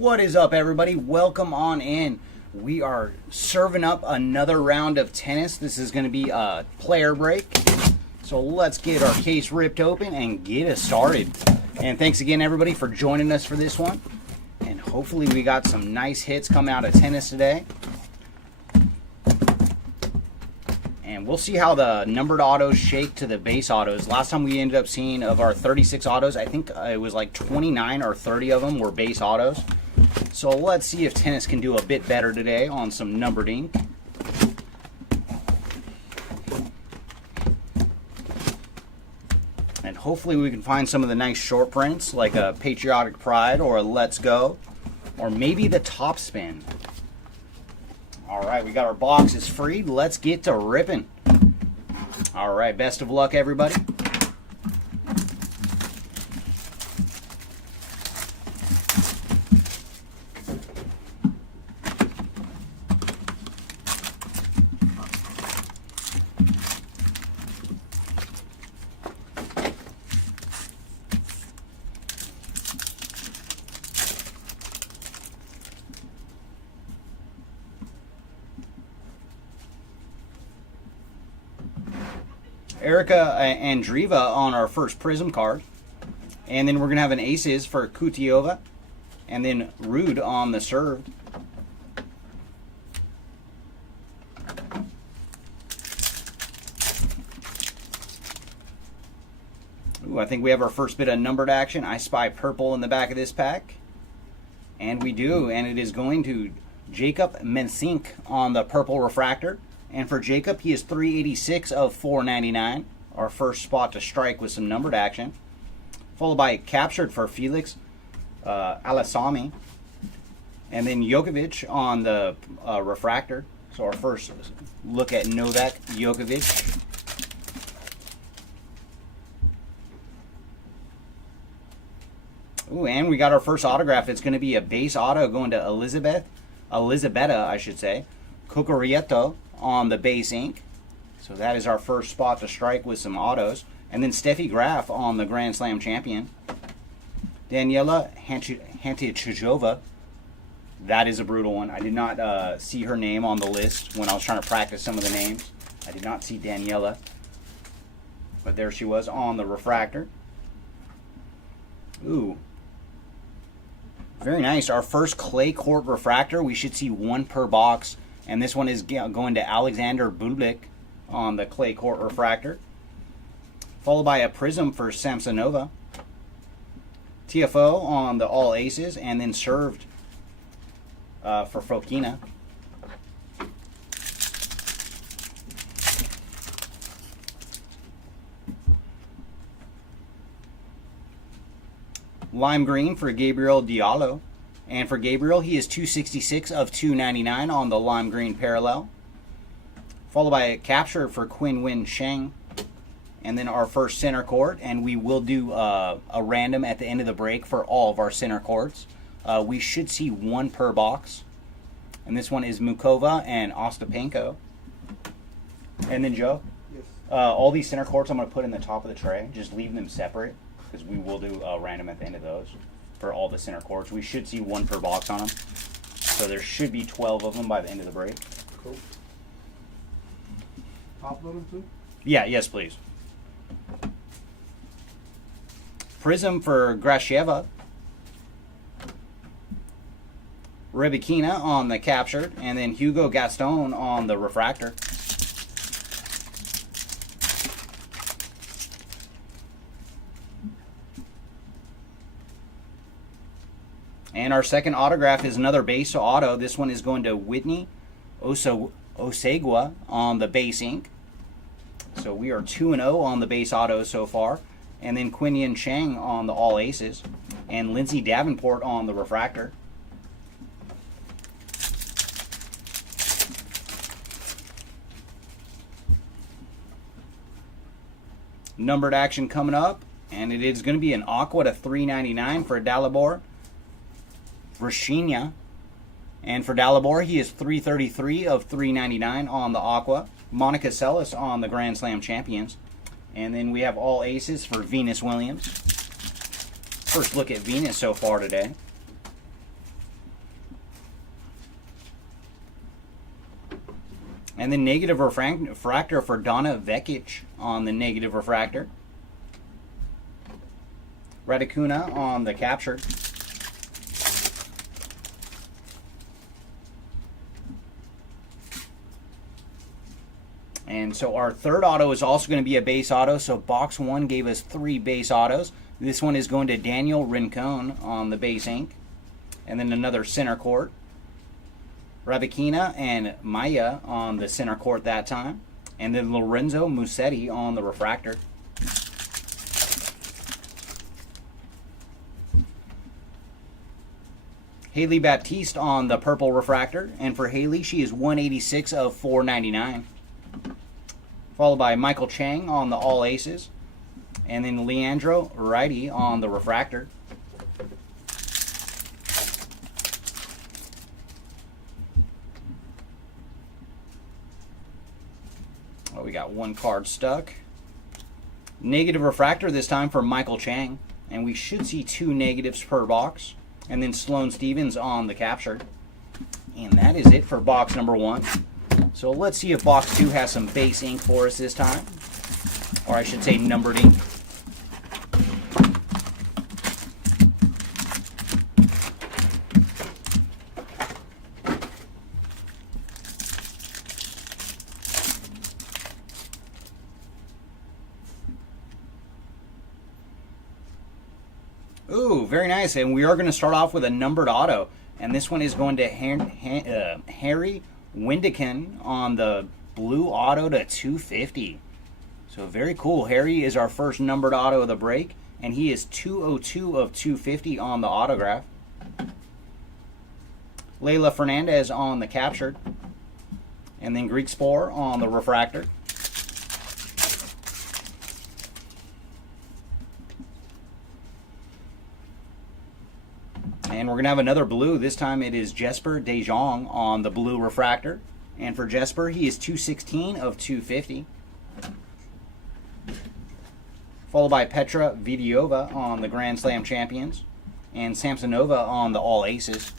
What is up, everybody? Welcome on in. We are serving up another round of tennis. This is going to be a player break. So let's get our case ripped open and get us started. And thanks again, everybody, for joining us for this one. And hopefully we got some nice hits coming out of tennis today. And we'll see how the numbered autos shake to the base autos. Last time we ended up seeing, of our 36 autos, I think it was like 29 or 30 of them were base autos. So let's see if tennis can do a bit better today on some numbered ink. And hopefully we can find some of the nice short prints, like a Patriotic Pride or a Let's Go, or maybe the Top Spin. All right, we got our boxes freed. Let's get to ripping. All right, best of luck, everybody. Erica Andreeva on our first Prism card. And then we're going to have an Aces for Kutiova. And then Rude on the served. Ooh, I think we have our first bit of numbered action. I spy purple in the back of this pack. And we do. And it is going to Jacob Mensink on the purple refractor. And for Jacob, he is 386 of 499. Our first spot to strike with some numbered action. Followed by captured for Felix Alasami. And then Jokovic on the refractor. So our first look at Novak Jokovic. Ooh, and we got our first autograph. It's going to be a base auto going to Elizabetta, I should say. Cucurieto on the base ink. So that is our first spot to strike with some autos. And then Steffi Graf on the Grand Slam champion. Daniela Hantichova. That is a brutal one. I did not see her name on the list when I was trying to practice some of the names. I did not see Daniela. But there she was on the refractor. Ooh. Very nice. Our first clay court refractor. We should see one per box. And this one is going to Alexander Bublik on the clay court refractor. Followed by a Prism for Samsonova. TFO on the all aces. And then served for Fokina. Lime green for Gabriel Diallo. And for Gabriel, he is 266 of 299 on the lime green parallel. Followed by a capture for Quinn Win Sheng. And then our first center court. And we will do a random at the end of the break for all of our center courts. We should see one per box. And this one is Mukova and Ostapenko. And then Joe, yes. All these center courts I'm going to put in the top of the tray. Just leave them separate, because we will do a random at the end of those. For all the center courts, we should see one per box on them. So there should be 12 of them by the end of the break. Cool. Top load them too? Yeah, yes, please. Prism for Grasheva. Rebekina on the captured, and then Hugo Gaston on the refractor. And our second autograph is another base auto. This one is going to Whitney Osegua on the base ink. So we are 2-0 on the base autos so far. And then Quinian Chang on the all aces. And Lindsay Davenport on the refractor. Numbered action coming up. And it is going to be an Aqua to 399 for Dalibor Rashinya. And for Dalibor, he is 333 of 399 on the Aqua. Monica Seles on the Grand Slam champions. And then we have all aces for Venus Williams. First look at Venus so far today. And then negative refractor for Donna Vekic on the negative refractor. Radicuna on the captured. And so our third auto is also going to be a base auto. So box 1 gave us 3 base autos. This one is going to Daniel Rincon on the base ink. And then another center court. Rabikina and Maya on the center court that time. And then Lorenzo Musetti on the refractor. Haley Baptiste on the purple refractor. And for Haley, she is 186 of 499. Followed by Michael Chang on the all aces. And then Leandro Righty on the refractor. Oh, we got one card stuck. Negative refractor this time for Michael Chang. And we should see 2 negatives per box. And then Sloane Stevens on the captured. And that is it for box number 1. So let's see if box 2 has some base ink for us this time. Or I should say numbered ink. Ooh, very nice. And we are going to start off with a numbered auto. And this one is going to Harry Windekin on the blue auto to 250. So very cool. Harry is our first numbered auto of the break. And he is 202 of 250 on the autograph. Layla Fernandez on the captured. And then Greek Spore on the refractor. And we're going to have another blue. This time it is Jesper De Jong on the blue refractor. And for Jesper, he is 216 of 250. Followed by Petra Vidiova on the Grand Slam champions. And Samsonova on the all aces.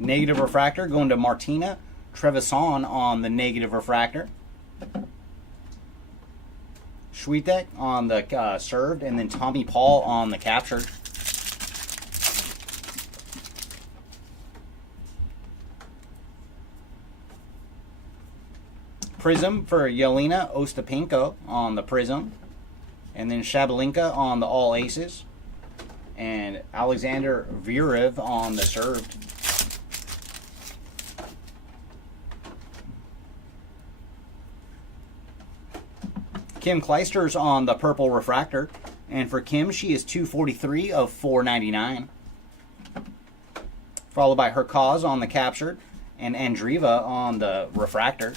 Negative refractor going to Martina Trevisan on the negative refractor. Swiatek on the served, and then Tommy Paul on the captured. Prism for Yelena Ostapenko on the prism, and then Shabalinka on the all aces, and Alexander Zverev on the served. Kim Clijsters on the purple refractor. And for Kim, she is 243 of 499. Followed by Herkaz on the captured. And Andreeva on the refractor.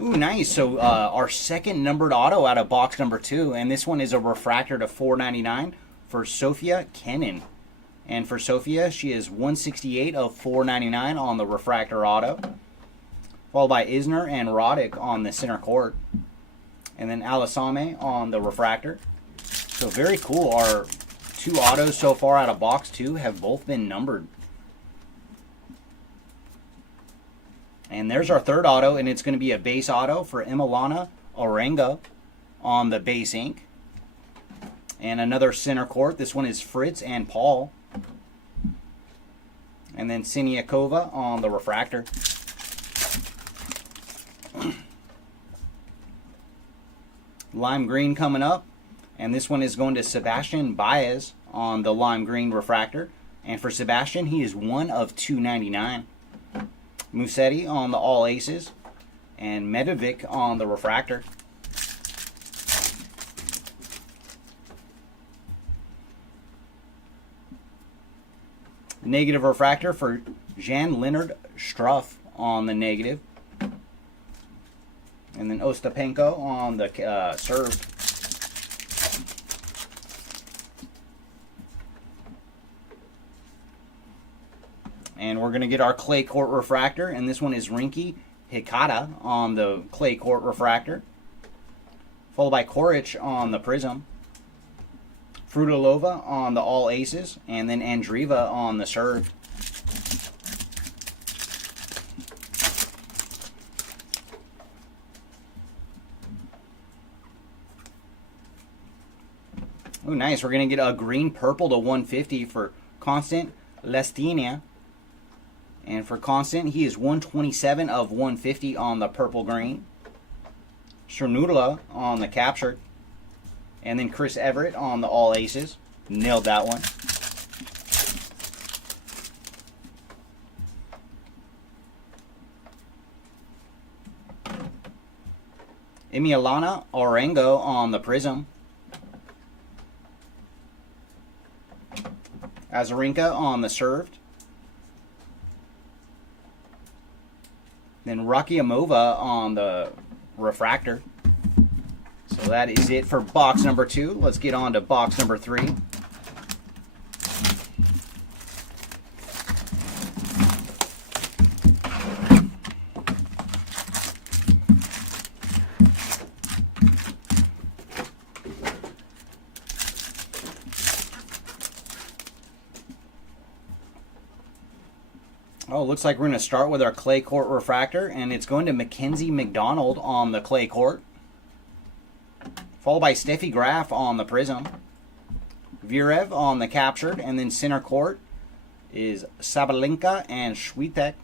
Ooh, nice. So our second numbered auto out of box number 2. And this one is a refractor to 499 for Sophia Kenin. And for Sophia, she is 168 of 499 on the refractor auto. Followed by Isner and Roddick on the center court. And then Alisame on the refractor. So very cool. Our 2 autos so far out of box 2 have both been numbered. And there's our third auto, and it's going to be a base auto for Emiliana Orenga on the base ink. And another center court. This one is Fritz and Paul. And then Siniakova on the refractor. Lime green coming up. And this one is going to Sebastian Baez on the lime green refractor. And for Sebastian, he is 1 of 299. Musetti on the all aces. And Medovic on the refractor. Negative refractor for Jan-Leonard Struff on the negative. And then Ostapenko on the serve. And we're going to get our clay court refractor. And this one is Rinky Hikata on the clay court refractor. followed by Koric on the Prism, Frutilova on the All Aces, and then Andreeva on the Serve. Oh, nice. We're going to get a green purple to 150 for Constant Lestinia. And for Constant, he is 127 of 150 on the purple green. Chernula on the Captured. And then Chris Everett on the All Aces. Nailed that one. Emiliana Orengo on the Prism. Azarenka on the Served. Then Rakiamova on the Refractor. So that is it for box number 2. Let's get on to box number 3. Oh, looks like we're going to start with our Clay Court Refractor, and it's going to Mackenzie McDonald on the Clay Court, followed by Steffi Graf on the Prism, Virev on the Captured, and then center court is Sabalenka and Swiatek.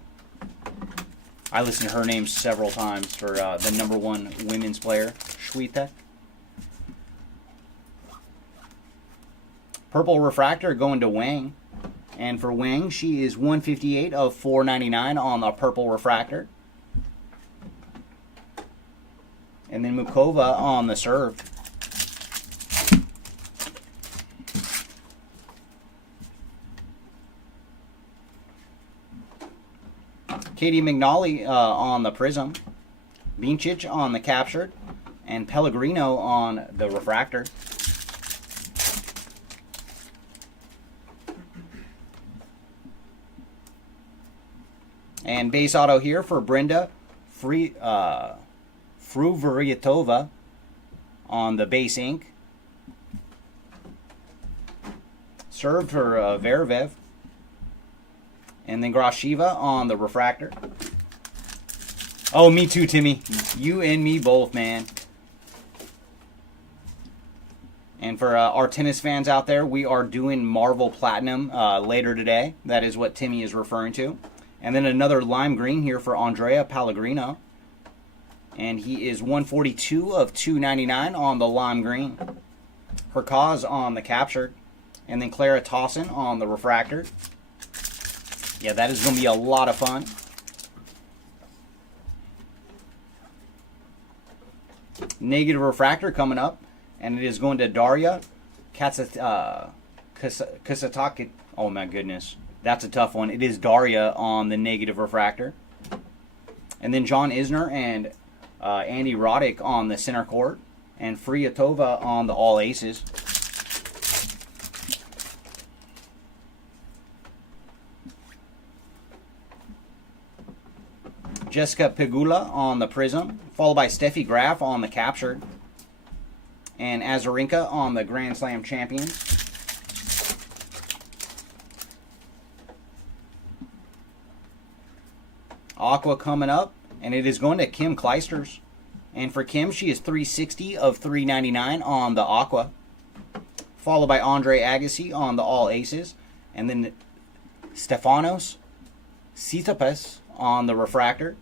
I listened to her name several times for the #1 women's player, Swiatek. Purple Refractor going to Wang. And for Wang, she is 158 of 499 on the Purple Refractor. And then Mukova on the Serve. Katie McNally on the Prism. Bincic on the Captured. And Pellegrino on the Refractor. And base auto here for Brenda Fruvaryatova on the base ink. Served for Verev. And then Grashiva on the Refractor. Oh, me too, Timmy. You and me both, man. And for our tennis fans out there, we are doing Marvel Platinum later today. That is what Timmy is referring to. And then another lime green here for Andrea Pellegrino. And he is 142 of 299 on the lime green. Herkaz on the Captured. And then Clara Tauson on the Refractor. Yeah, that is going to be a lot of fun. Negative Refractor coming up. And it is going to Daria Kasataki. Oh my goodness. That's a tough one. It is Daria on the negative refractor. And then John Isner and Andy Roddick on the center court. And Friatova on the All Aces. Jessica Pegula on the Prism. Followed by Steffi Graf on the Captured. And Azarenka on the Grand Slam Champions. Aqua coming up, and it is going to Kim Kleisters. And for Kim, she is 360 of 399 on the Aqua. Followed by Andre Agassi on the All Aces. And then Stefanos Tsitsipas on the Refractor.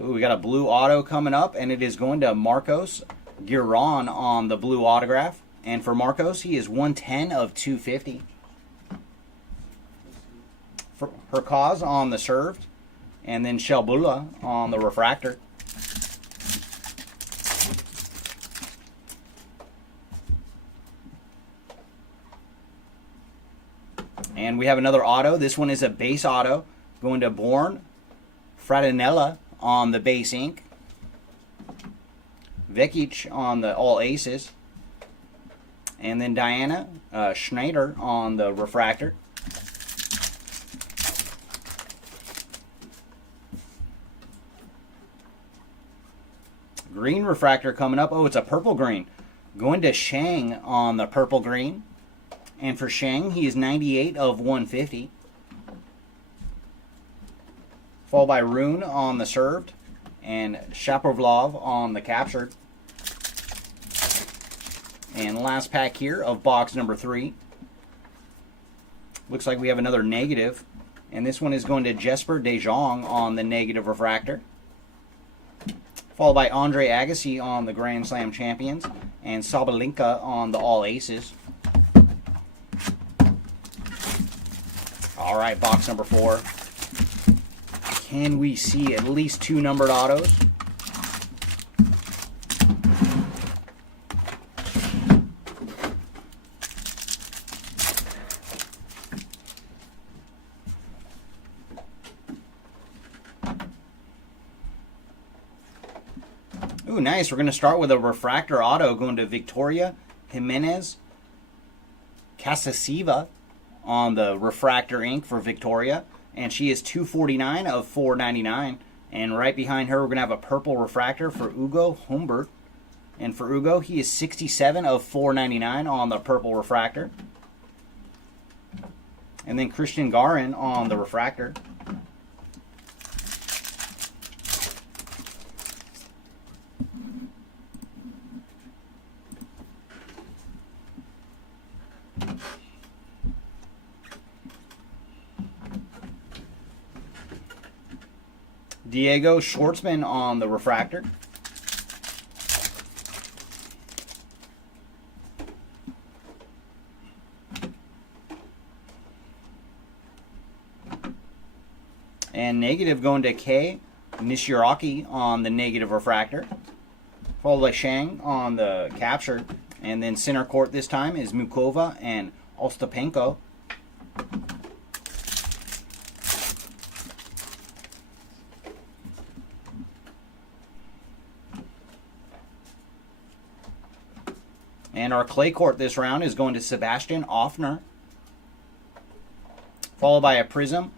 Ooh, we got a blue auto coming up, and it is going to Marcos Giron on the blue autograph. And for Marcos, he is 110 of 250. For Herkaz on the Served. And then Shelbula on the Refractor. And we have another auto. This one is a base auto. Going to Born Fradinella on the base ink. Vekic on the All Aces. And then Diana Schneider on the Refractor. Green refractor coming up. Oh, it's a purple green. Going to Shang on the purple green. And for Shang, he is 98 of 150. Followed by Rune on the served. And Shapovalov on the captured. And last pack here of box number 3. Looks like we have another negative. And this one is going to Jesper De Jong on the negative refractor. Followed by Andre Agassi on the Grand Slam champions. And Sabalenka on the all aces. Alright, box number 4. Can we see at least 2 numbered autos? Ooh, nice. We're going to start with a refractor auto going to Victoria Jimenez Casasiva on the refractor ink for Victoria. And she is 249 of 499. And right behind her, we're going to have a purple refractor for Ugo Humbert. And for Ugo, he is 67 of 499 on the purple refractor. And then Christian Garin on the refractor. Diego Schwartzman on the refractor. And negative going to Kei Nishiraki on the negative refractor. Followed by Shang on the capture. And then center court this time is Mukova and Ostapenko. And our clay court this round is going to Sebastian Offner. Followed by a prism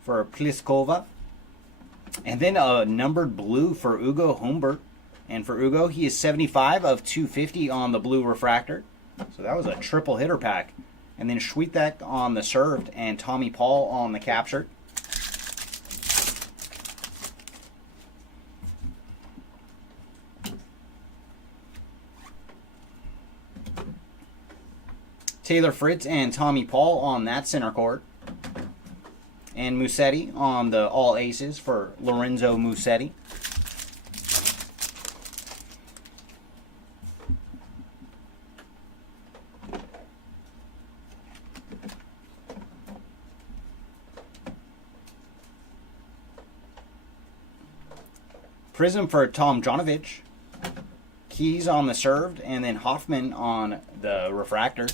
for Pliskova. And then a numbered blue for Ugo Humbert. And for Ugo, he is 75 of 250 on the blue refractor. So that was a triple hitter pack. And then Schwitek on the served and Tommy Paul on the captured. Taylor Fritz and Tommy Paul on that center court. And Musetti on the all aces for Lorenzo Musetti. Prism for Tom Jonovich. Keys on the served, and then Hoffman on the refractor.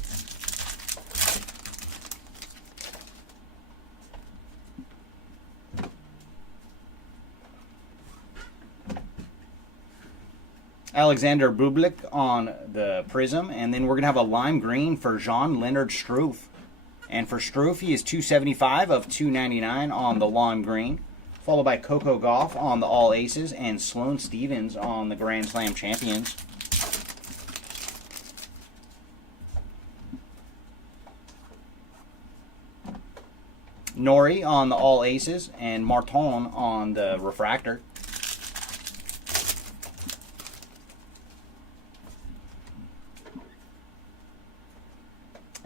Alexander Bublik on the prism, and then we're going to have a lime green for Jean-Leonard Struff. And for Struff, he is 275 of 299 on the lime green, followed by Coco Gauff on the all aces and Sloane Stevens on the Grand Slam champions. Nori on the all aces and Marton on the refractor.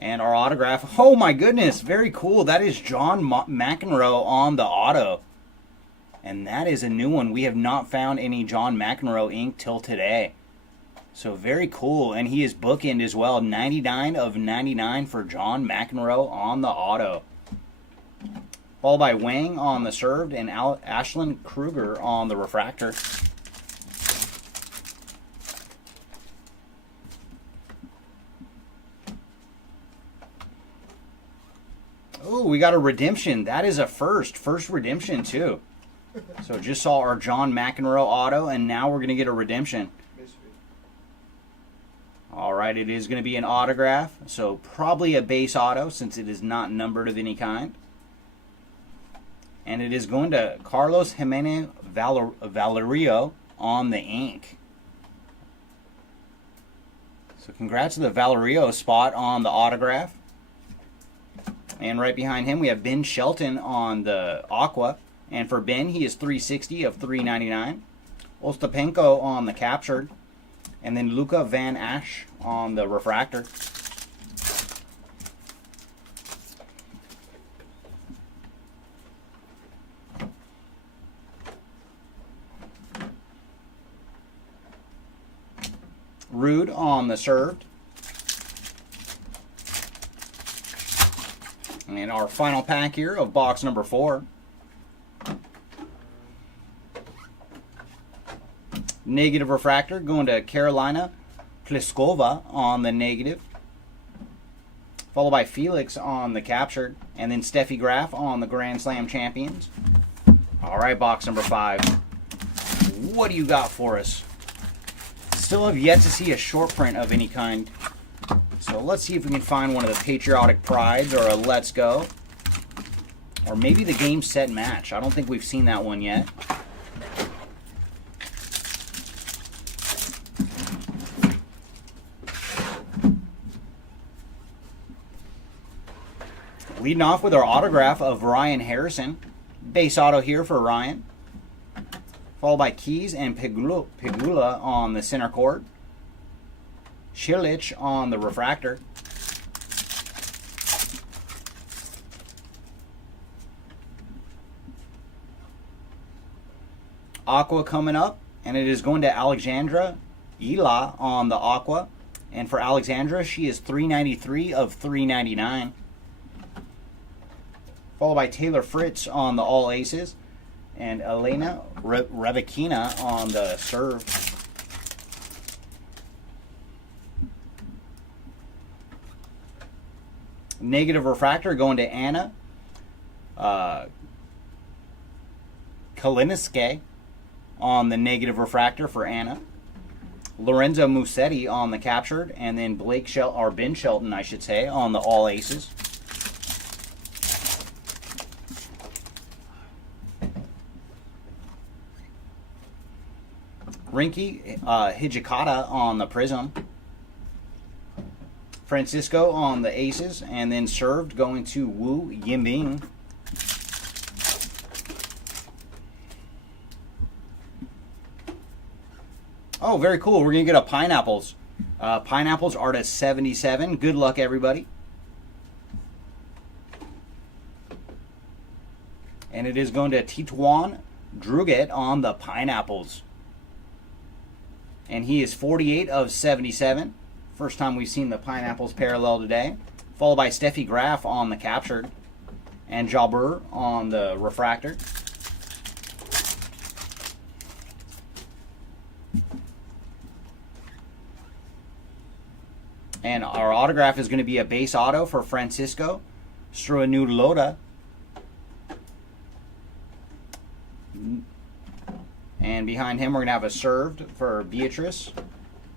And our autograph, oh my goodness, very cool. That is John McEnroe on the auto. And that is a new one. We have not found any John McEnroe ink till today. So very cool. And he is bookend as well. 99 of 99 for John McEnroe on the auto. Followed by Wang on the served and Ashlyn Kruger on the refractor. Oh, we got a redemption. That is a first redemption too. So just saw our John McEnroe auto, and now we're going to get a redemption. All right, it is going to be an autograph, so probably a base auto since it is not numbered of any kind. And it is going to Carlos Jimenez Valerio on the ink. So congrats to the Valerio spot on the autograph. And right behind him, we have Ben Shelton on the Aqua. And for Ben, he is 360 of 399. Ostapenko on the captured. And then Luca Van Asch on the refractor. Rude on the served. And our final pack here of box number 4. Negative refractor going to Carolina Pliskova on the negative. Followed by Felix on the captured. And then Steffi Graf on the Grand Slam champions. All right, box number 5. What do you got for us? Still have yet to see a short print of any kind. So let's see if we can find one of the Patriotic Prides or a Let's Go. Or maybe the Game Set Match. I don't think we've seen that one yet. Leading off with our autograph of Ryan Harrison. Base auto here for Ryan. Followed by Keys and Pegula on the center court. Chilich on the refractor. Aqua coming up, and it is going to Alexandra Ila on the Aqua. And for Alexandra, she is 393 of 399. Followed by Taylor Fritz on the All Aces. And Elena Revakina on the serve. Negative refractor going to Anna Kaliniske on the negative refractor for Anna. Lorenzo Musetti on the captured. And then Ben Shelton, I should say, on the All Aces. Rinky Hijikata on the Prism. Francisco on the Aces. And then served going to Wu Yimbing. Oh, very cool. We're going to get a Pineapples. Pineapples Artist 77. Good luck, everybody. And it is going to Tituan Druget on the Pineapples. And he is 48 of 77. First time we've seen the Pineapples parallel today. Followed by Steffi Graf on the captured. And Jabber on the refractor. And our autograph is going to be a base auto for Francisco Struanuloda. And behind him, we're going to have a served for Beatrice.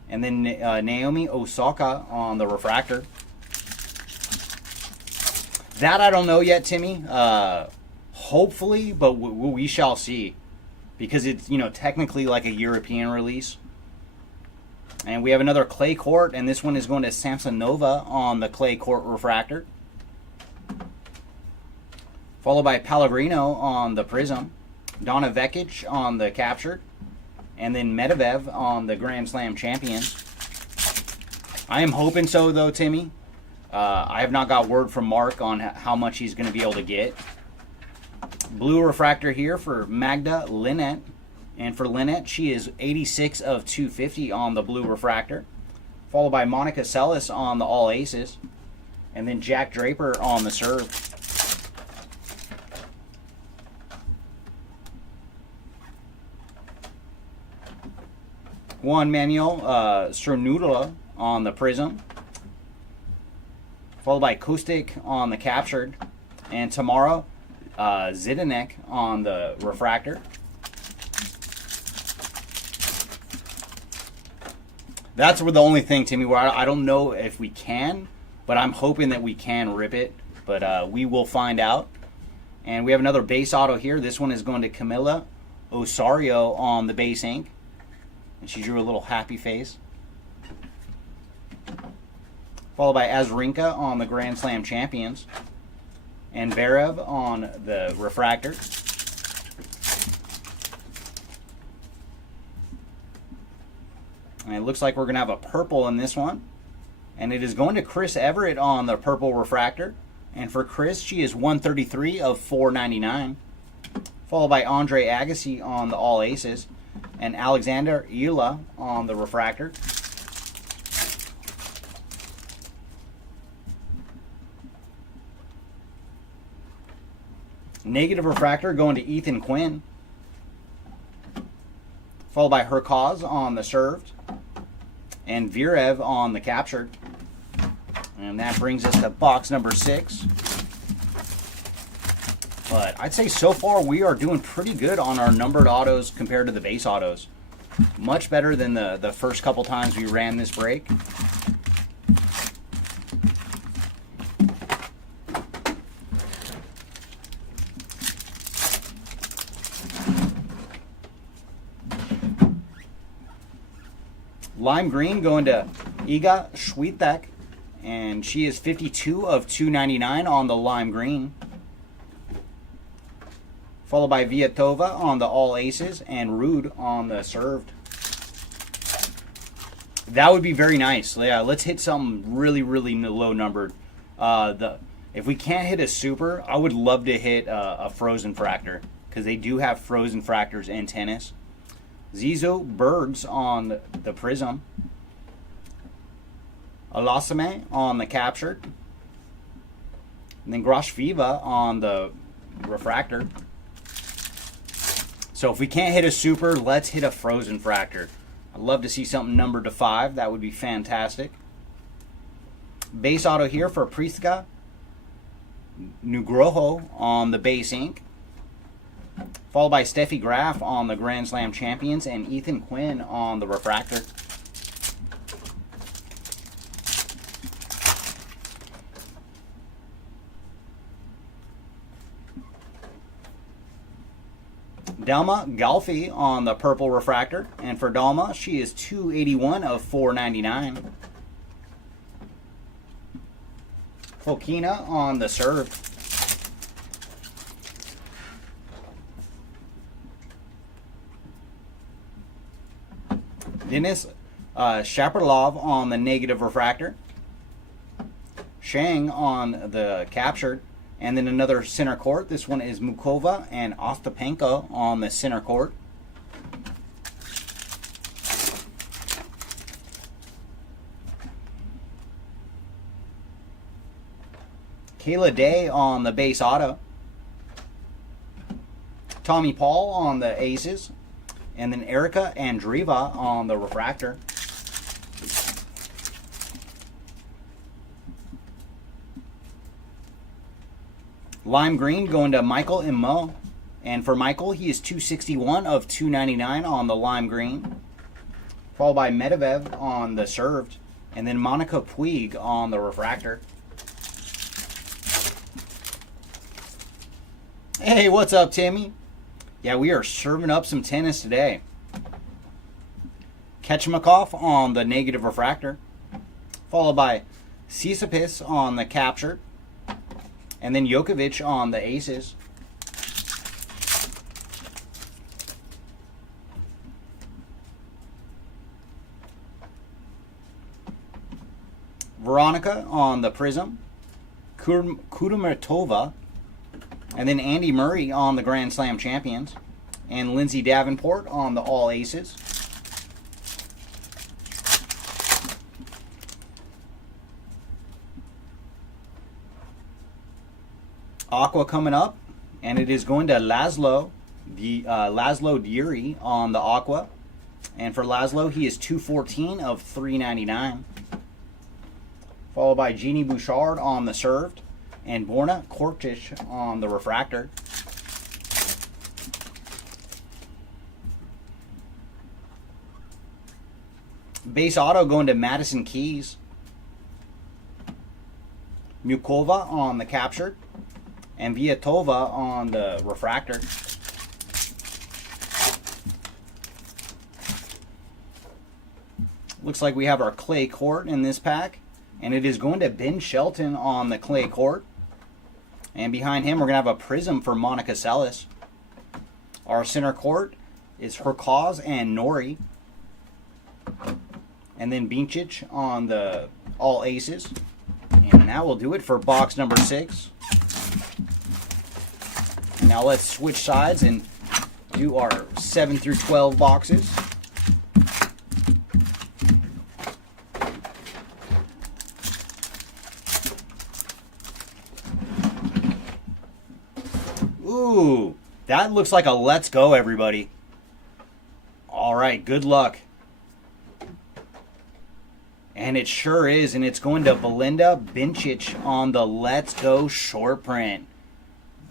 And then Naomi Osaka on the refractor. That I don't know yet, Timmy. Hopefully, but we shall see. Because it's, technically like a European release. And we have another clay court, and this one is going to Samsonova on the clay court refractor. Followed by Pellegrino on the Prism. Donna Vekic on the captured. And then Medvedev on the Grand Slam champions. I am hoping so, though, Timmy. I have not got word from Mark on how much he's going to be able to get. Blue refractor here for Magda Linnet. And for Linnet, she is 86 of 250 on the blue refractor. Followed by Monica Seles on the All Aces. And then Jack Draper on the serve. Juan Manuel Strunudla on the Prism. Followed by Kustik on the captured. And tomorrow, Zidanek on the refractor. That's the only thing, Timmy, where I don't know if we can, but I'm hoping that we can rip it. But we will find out. And we have another base auto here. This one is going to Camila Osario on the base ink. And she drew a little happy face. followed by Azarenka on the Grand Slam champions, and Zverev on the refractor. And it looks like we're going to have a purple in this one. And it is going to Chris Everett on the purple refractor. And for Chris, she is 133 of 499. Followed by Andre Agassi on the all aces. And Alexander Ila on the refractor. Negative refractor going to Ethan Quinn. Followed by Herkaz on the served. And Zverev on the captured. And that brings us to box number 6. But I'd say so far we are doing pretty good on our numbered autos compared to the base autos. Much better than the first couple times we ran this break. Lime green going to Iga Swiatek, and she is 52 of 299 on the lime green. Followed by Viatova on the all aces and Rude on the served. That would be very nice. Yeah, let's hit something really, really low numbered. If we can't hit a super, I would love to hit a frozen fractor, because they do have frozen fractors in tennis. Zizou Bergs on the prism. Alasame on the captured. And then Grashviva on the refractor. So if we can't hit a super, let's hit a frozen fractor. I'd love to see something numbered to 5. That would be fantastic. Base auto here for Priska Nugroho on the base ink. Followed by Steffi Graf on the Grand Slam champions and Ethan Quinn on the refractor. Dalma Galfi on the purple refractor. And for Dalma, she is 281 of 499. Fokina on the serve. Denis Shapovalov on the negative refractor. Shang on the captured. And then another center court. This one is Mukova and Ostapenko on the center court. Kayla Day on the base auto. Tommy Paul on the aces. And then Erica Andreeva on the refractor. Lime green going to Michael Imo. And for Michael, he is 261 of 299 on the lime green. Followed by Medvedev on the served. And then Monica Puig on the refractor. Hey, what's up, Timmy? Yeah, we are serving up some tennis today. Ketchmakov on the negative refractor. Followed by Tsitsipas on the captured. And then Djokovic on the aces. Veronica on the prism. Kudermetova. And then Andy Murray on the Grand Slam champions. And Lindsay Davenport on the all aces. Aqua coming up. And it is going to Laszlo Djuri on the Aqua. And for Laszlo, he is 214 of 399. Followed by Jeannie Bouchard on the served. And Borna Kortic on the refractor. Base auto going to Madison Keys. Mukova on the captured. And Viatova on the refractor. Looks like we have our clay court in this pack. And it is going to Ben Shelton on the clay court. And behind him, we're going to have a prism for Monica Seles. Our center court is Herkaz and Nori. And then Bincic on the all aces. And that will do it for box number 6. And now let's switch sides and do our 7 through 12 boxes. Ooh, that looks like a let's go, everybody. All right, good luck. And it sure is, and it's going to Belinda Bincic on the Let's Go short print.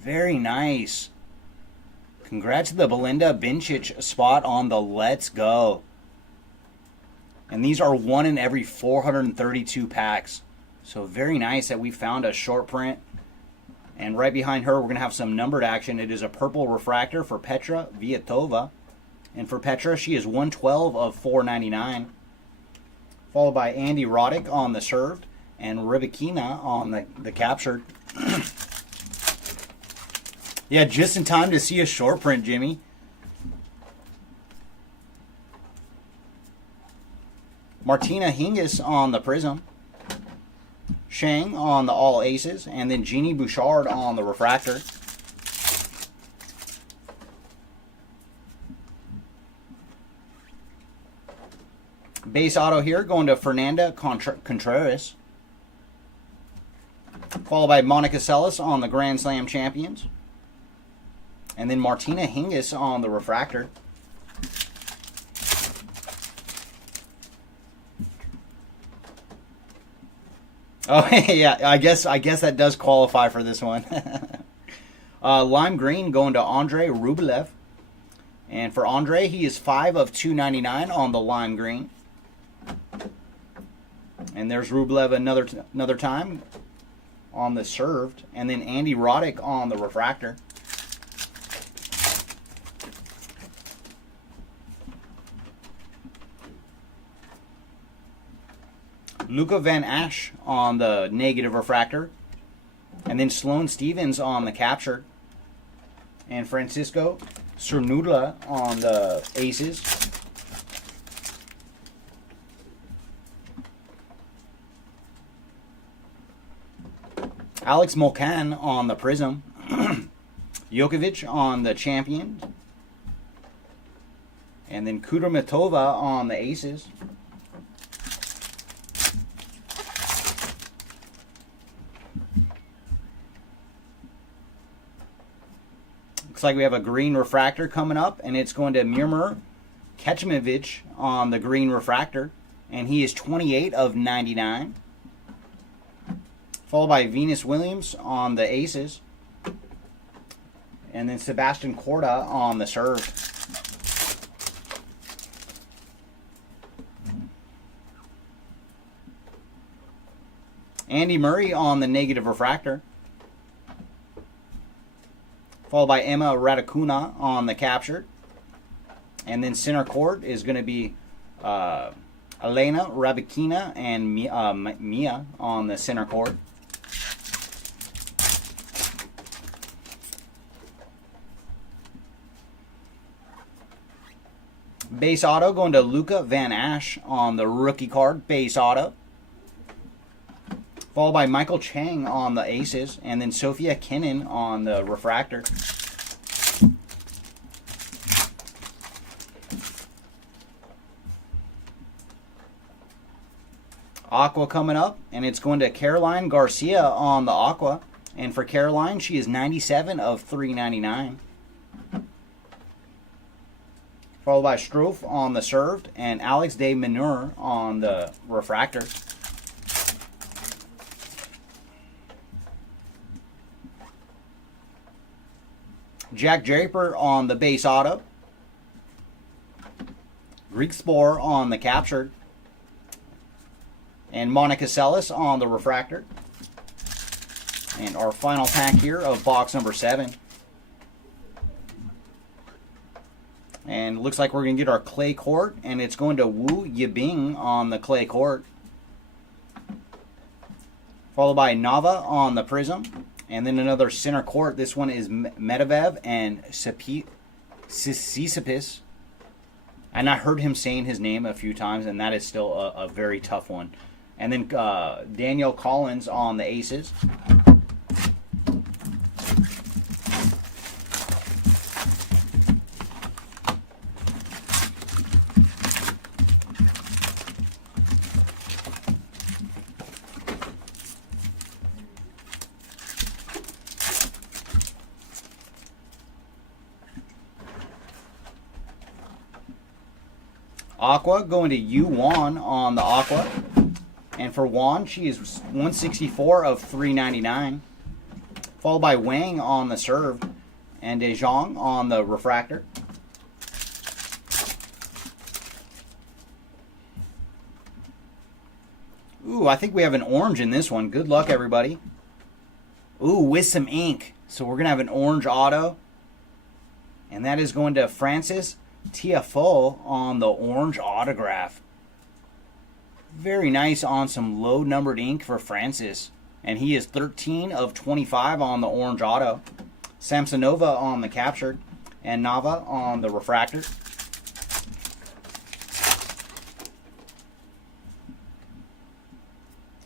Very nice. Congrats to the Belinda Bincic spot on the Let's Go. And these are 1 in every 432 packs. So very nice that we found a short print. And right behind her, we're going to have some numbered action. It is a purple refractor for Petra Viatova. And for Petra, she is 112 of 499. Followed by Andy Roddick on the served. And Rybakina on the captured. Yeah, just in time to see a short print, Jimmy. Martina Hingis on the prism. Shang on the all aces, and then Jeannie Bouchard on the refractor. Base auto here going to Fernanda Contreras. Followed by Monica Seles on the Grand Slam champions. And then Martina Hingis on the refractor. Oh, yeah, I guess that does qualify for this one. Lime green going to Andre Rublev. And for Andre, he is 5 of 299 on the lime green. And there's Rublev another time on the served. And then Andy Roddick on the refractor. Luca Van Asch on the negative refractor. And then Sloane Stevens on the captured. And Francisco Cernudla on the aces. Alex Molcan on the prism. Jokovic on the champion. And then Kudermetova on the aces. Looks like we have a green refractor coming up, and it's going to Mirmir Kecmanovic on the green refractor, and he is 28 of 99. Followed by Venus Williams on the aces, and then Sebastian Corda on the serve. Andy Murray on the negative refractor. Followed by Emma Raducuna on the captured. And then center court is going to be Elena Rybakina and Mia on the center court. Base auto going to Luca Van Asch on the rookie card, base auto. Followed by Michael Chang on the aces, and then Sophia Kenin on the refractor. Aqua coming up, and it's going to Caroline Garcia on the Aqua. And for Caroline, she is 97 of 399. Followed by Strofe on the served, and Alex de Meneur on the refractor. Jack Draper on the base auto. Greek Spore on the captured. And Monica Seles on the refractor. And our final pack here of box number 7. And it looks like we're going to get our clay court, and it's going to Wu Yibing on the clay court. Followed by Nava on the Prism. And then another center court. This one is Medvedev and Tsitsipas. And I heard him saying his name a few times, and that is still a very tough one. And then Daniel Collins on the aces. Aqua going to Yu Wan on the Aqua. And for Wan, she is 164 of 399. Followed by Wang on the served. And De Jong on the refractor. Ooh, I think we have an orange in this one. Good luck, everybody. Ooh, with some ink. So we're going to have an orange auto. And that is going to Francis Tiafoe on the orange autograph. Very nice on some low numbered ink for Francis. And he is 13 of 25 on the orange auto. Samsonova on the captured. And Nava on the refractor.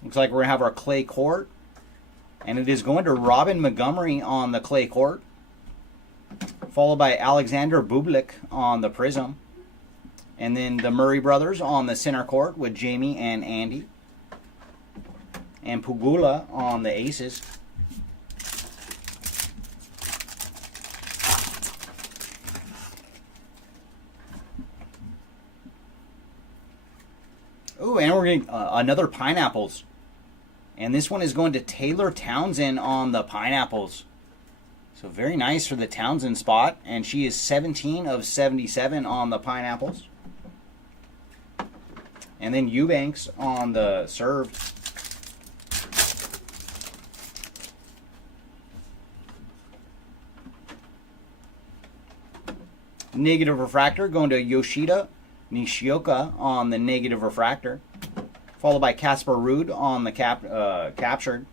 Looks like we're going to have our clay court. And it is going to Robin Montgomery on the clay court. Followed by Alexander Bublik on the Prism. And then the Murray brothers on the center court with Jamie and Andy. And Pugula on the aces. Ooh, and we're getting another pineapples. And this one is going to Taylor Townsend on the pineapples. So very nice for the Townsend spot. And she is 17 of 77 on the pineapples. And then Eubanks on the served. Negative refractor going to Yoshida Nishioka on the negative refractor. Followed by Casper Ruud on the captured.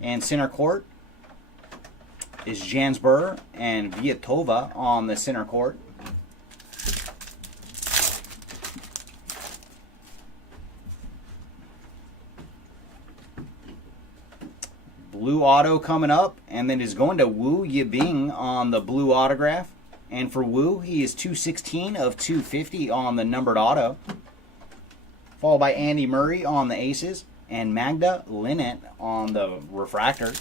And center court is Jansburg and Viatova on the center court. Blue auto coming up, and then is going to Wu Yibing on the blue autograph. And for Wu, he is 216 of 250 on the numbered auto. Followed by Andy Murray on the aces and Magda Linnet on the refractor.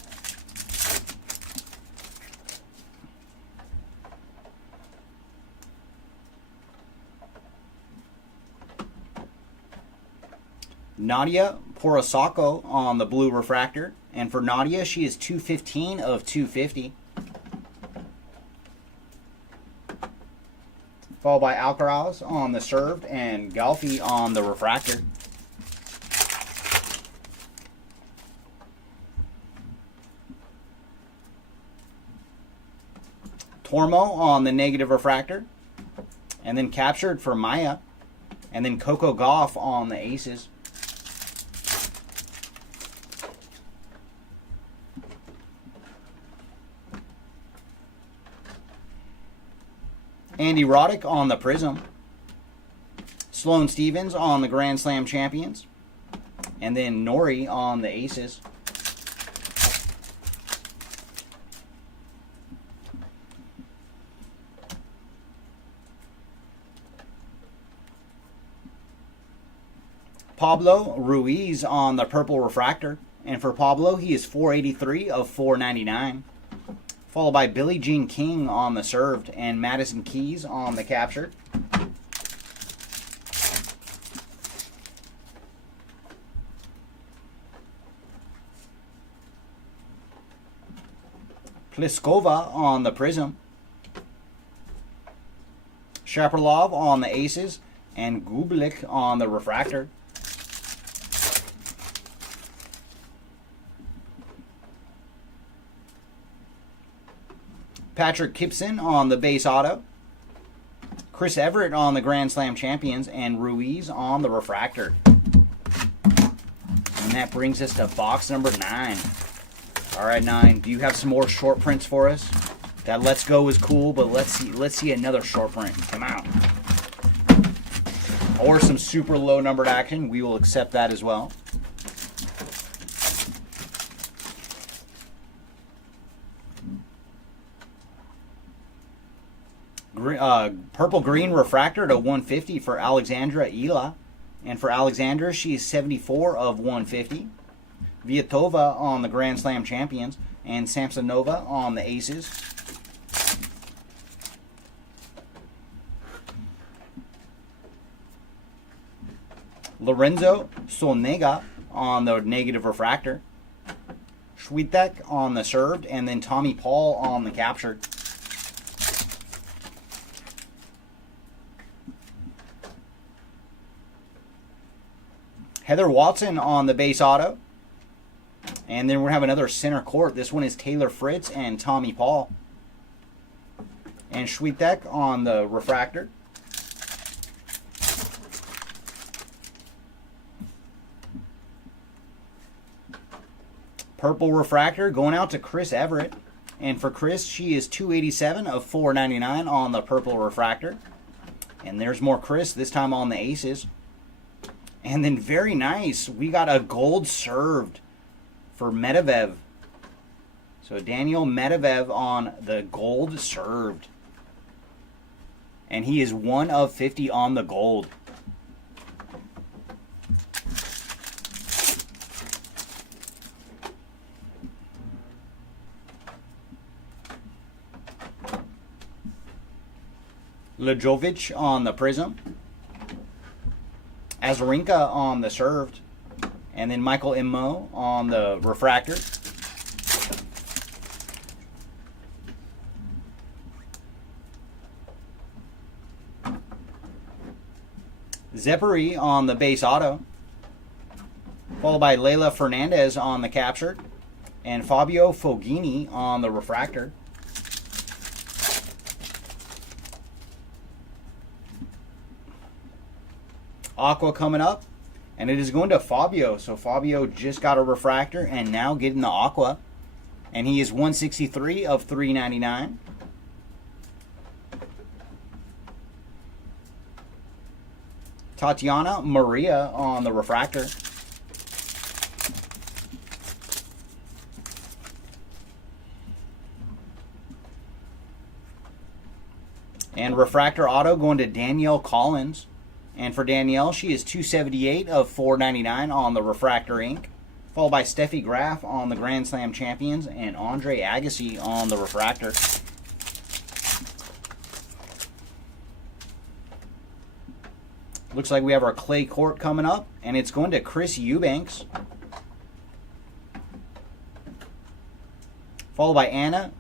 Nadia Porosako on the blue refractor. And for Nadia, she is 215 of 250. Followed by Alcaraz on the served and Galfi on the refractor. Tormo on the negative refractor. And then captured for Maya. And then Coco Gauff on the aces. Andy Roddick on the Prism. Sloane Stevens on the Grand Slam champions. And then Nori on the aces. Pablo Ruiz on the purple refractor. And for Pablo, he is 483 of 499. Followed by Billie Jean King on the served and Madison Keys on the captured. Pliskova on the Prism. Shapovalov on the aces and Gublik on the refractor. Patrick Gibson on the base auto. Chris Everett on the Grand Slam champions and Ruiz on the refractor. And that brings us to box number 9. All right, 9. Do you have some more short prints for us? That Let's Go is cool, but let's see another short print. Come out. Or some super low numbered action. We will accept that as well. Purple green refractor to 150 for Alexandra Ila. And for Alexandra, she is 74 of 150. Viatova on the Grand Slam champions. And Samsonova on the aces. Lorenzo Solnega on the negative refractor. Swiatek on the served. And then Tommy Paul on the captured. Heather Watson on the base auto. And then we're going to have another center court. This one is Taylor Fritz and Tommy Paul. And Swiatek on the refractor. Purple refractor going out to Chris Everett. And for Chris, she is 287 of 499 on the purple refractor. And there's more Chris, this time on the aces. And then very nice, we got a gold served for Medvedev. So Daniel Medvedev on the gold served. And he is 1 of 50 on the gold. Lajovic on the prism. Azarenka on the served. And then Michael Immo on the refractor. Zephyri on the base auto. Followed by Leila Fernandez on the captured. And Fabio Fognini on the refractor. Aqua coming up, and it is going to Fabio. So Fabio just got a refractor and now getting the Aqua, and he is 163 of 399. Tatiana Maria on the refractor. And refractor auto going to Danielle Collins. And for Danielle, she is 278 of 499 on the refractor ink. Followed by Steffi Graf on the Grand Slam champions and Andre Agassi on the refractor. Looks like we have our clay court coming up, and it's going to Chris Eubanks. Followed by Anna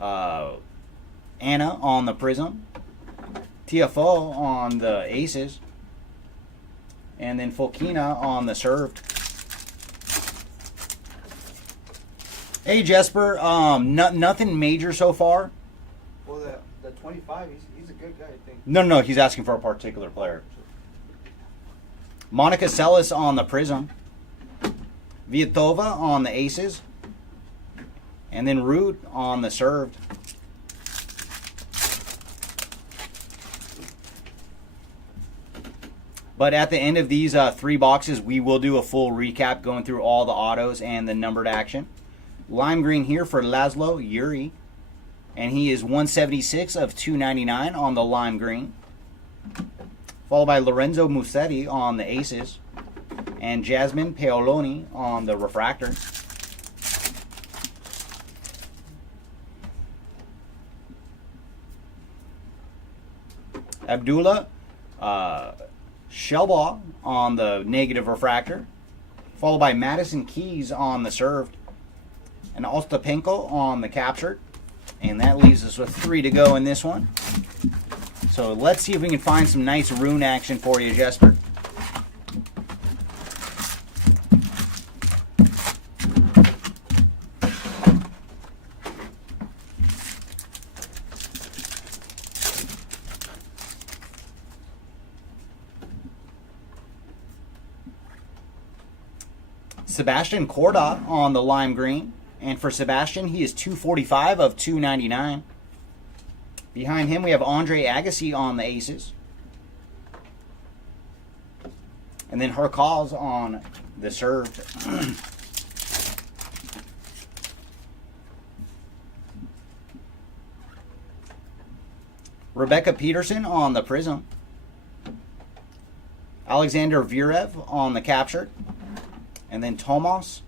on the prism. TFO on the aces. And then Fulkina on the served. Hey Jesper, nothing major so far. Well, the 25, he's a good guy, I think. No, he's asking for a particular player. Monica Seles on the prism. Viatova on the aces. And then Root on the served. But at the end of these 3 boxes, we will do a full recap going through all the autos and the numbered action. Lime green here for Laszlo Yuri. And he is 176 of 299 on the lime green. Followed by Lorenzo Musetti on the aces. And Jasmine Paoloni on the refractor. Abdullah Shelbaugh on the negative refractor, followed by Madison Keys on the served, and Ostapenko on the captured. And that leaves us with 3 to go in this one. So let's see if we can find some nice rune action for you, Jesper. Sebastian Corda on the lime green. And for Sebastian, he is 245 of 299. Behind him, we have Andre Agassi on the aces. And then Hercals on the served. Rebecca Peterson on the prism. Alexander Virev on the captured. And then Tomas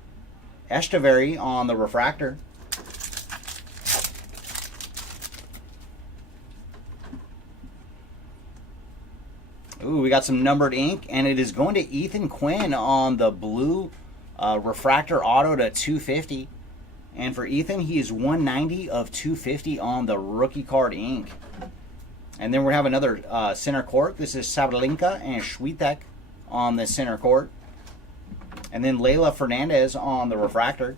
Estevari on the refractor. Ooh, we got some numbered ink, and it is going to Ethan Quinn on the blue refractor auto to 250. And for Ethan, he is 190 of 250 on the rookie card ink. And then we have another center court. This is Sabalenka and Swiatek on the center court. And then Leila Fernandez on the refractor.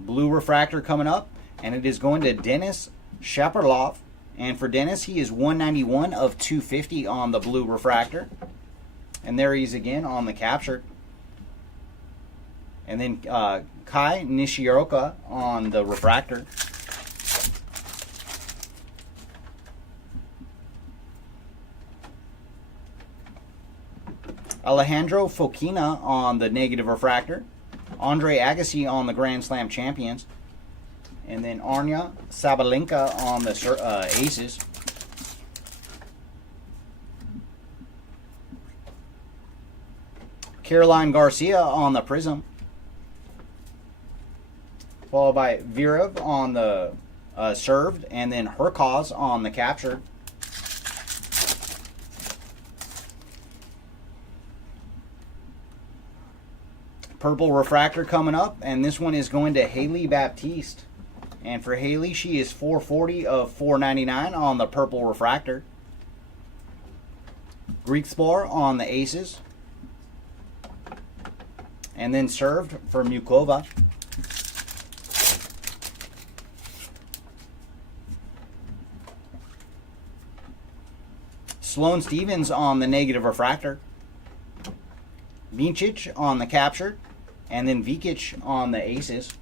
Blue refractor coming up, and it is going to Dennis Shapovalov. And for Dennis, he is 191 of 250 on the blue refractor. And there he is again on the capture. And then Kai Nishioka on the refractor. Alejandro Fokina on the negative refractor. Andre Agassi on the Grand Slam champions. And then Arnya Sabalenka on the aces. Caroline Garcia on the prism. Followed by Virev on the served. And then Hercals on the captured. Purple refractor coming up, and this one is going to Haley Baptiste. And for Haley, she is 440 of 499 on the purple refractor. Greek Spore on the aces. And then served for Mukova. Sloane Stevens on the negative refractor. Vincic on the captured. And then Vikic on the aces.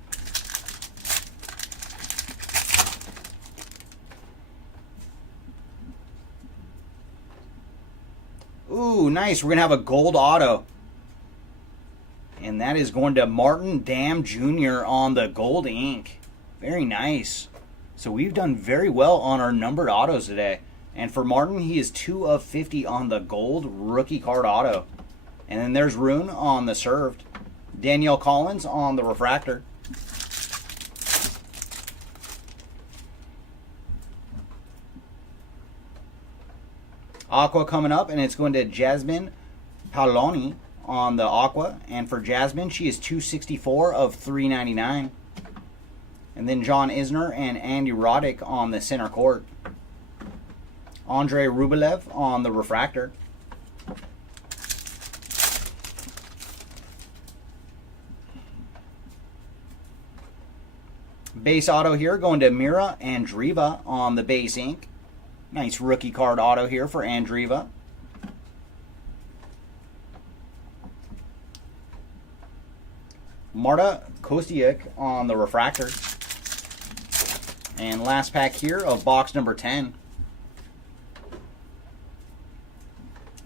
Ooh, nice. We're going to have a gold auto. And that is going to Martin Dam Jr. on the gold ink. Very nice. So we've done very well on our numbered autos today. And for Martin, he is 2 of 50 on the gold rookie card auto. And then there's Rune on the served. Danielle Collins on the refractor. Aqua coming up, and it's going to Jasmine Paoloni on the Aqua. And for Jasmine, she is 264 of 399. And then John Isner and Andy Roddick on the center court. Andre Rublev on the refractor. Base auto here going to Mira Andreeva on the base ink. Nice rookie card auto here for Andreeva. Marta Kostiuk on the refractor. And last pack here of box number 10.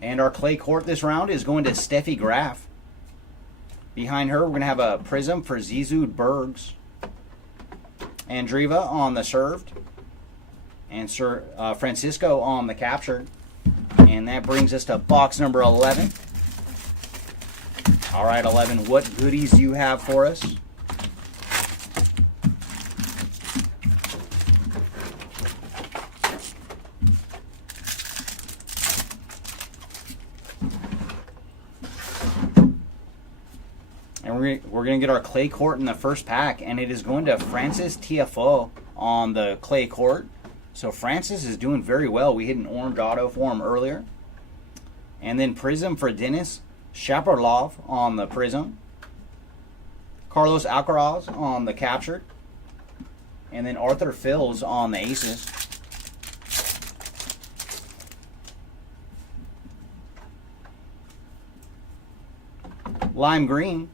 And our clay court this round is going to Steffi Graf. Behind her, we're going to have a prism for Zizou Bergs. Andreeva on the served. And Sir Francisco on the captured. And that brings us to box number 11. All right, 11, what goodies do you have for us? And we're going to get our clay court in the first pack, and it is going to Francis Tiafoe on the clay court. So Francis is doing very well. We hit an orange auto for him earlier. And then Prism for Dennis Shapovalov on the Prism. Carlos Alcaraz on the captured. And then Arthur Phils on the aces. Lime green.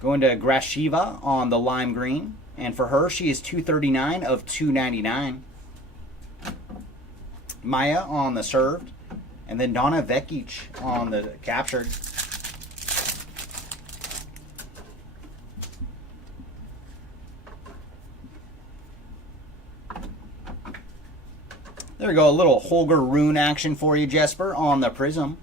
Going to Grashiva on the lime green. And for her, she is 239 of 299. Maya on the served. And then Donna Vekic on the captured. There we go, a little Holger Rune action for you, Jesper, on the Prism.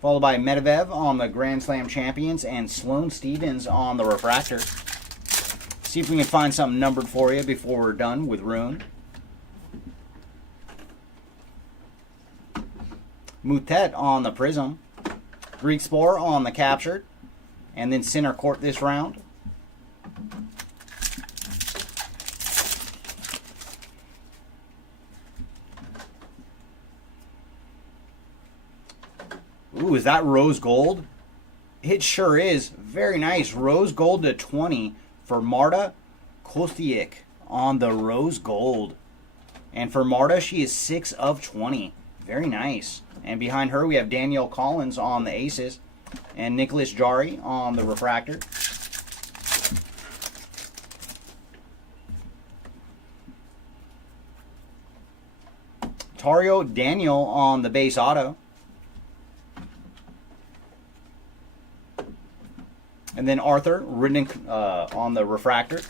Followed by Medvedev on the Grand Slam Champions and Sloane Stephens on the Refractor. See if we can find something numbered for you before we're done with Rune. Moutet on the Prism. Greek Spore on the Captured. And then Center Court this round. Ooh, is that rose gold? It sure is. Very nice. Rose gold to 20 for Marta Kostiuk on the rose gold. And for Marta, she is 6 of 20. Very nice. And behind her, we have Danielle Collins on the aces and Nicholas Jari on the refractor. Tario Daniel on the base auto. And then Arthur Riddick on the refractor.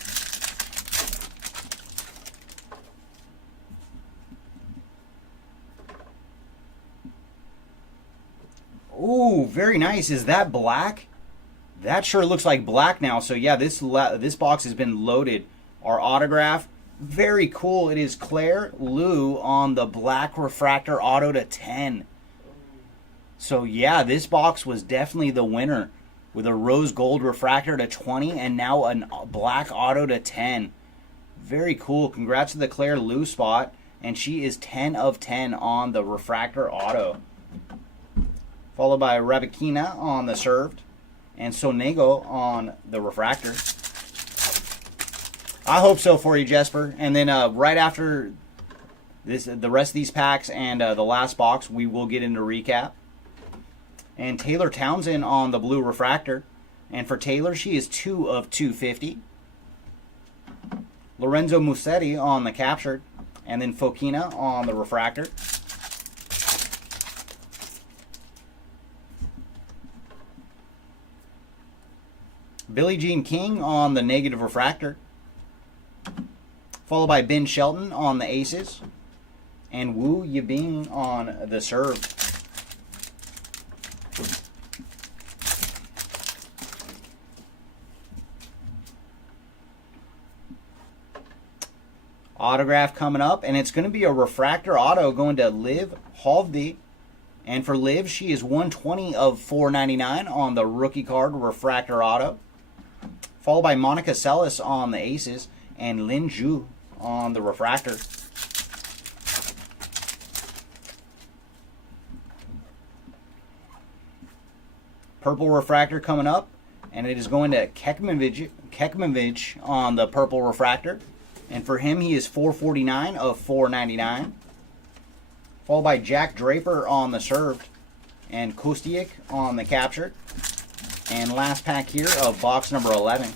Ooh, very nice. Is that black? That sure looks like black now. So yeah, this box has been loaded. Our autograph, very cool. It is Claire Liu on the black refractor auto to 10. So yeah, this box was definitely the winner with a rose gold refractor to 20 and now a black auto to 10. Very cool. Congrats to the Claire Liu spot. And she is 10 of 10 on the refractor auto. Followed by Rabikina on the served. And Sonego on the refractor. I hope so for you, Jesper. And then right after this, the rest of these packs and the last box, we will get into recap. And Taylor Townsend on the blue refractor. And for Taylor, she is 2 of 250. Lorenzo Musetti on the captured. And then Fokina on the refractor. Billie Jean King on the negative refractor. Followed by Ben Shelton on the aces. And Wu Yibing on the serve. Autograph coming up, and it's going to be a refractor auto going to Liv Hovde. And for Liv, she is 120 of 499 on the rookie card refractor auto. Followed by Monica Seles on the aces and Lin Zhu on the refractor. Purple refractor coming up, and it is going to Kekmanovic on the purple refractor. And for him, he is 449 of 499. Followed by Jack Draper on the served. And Kostiuk on the captured. And last pack here of box number 11.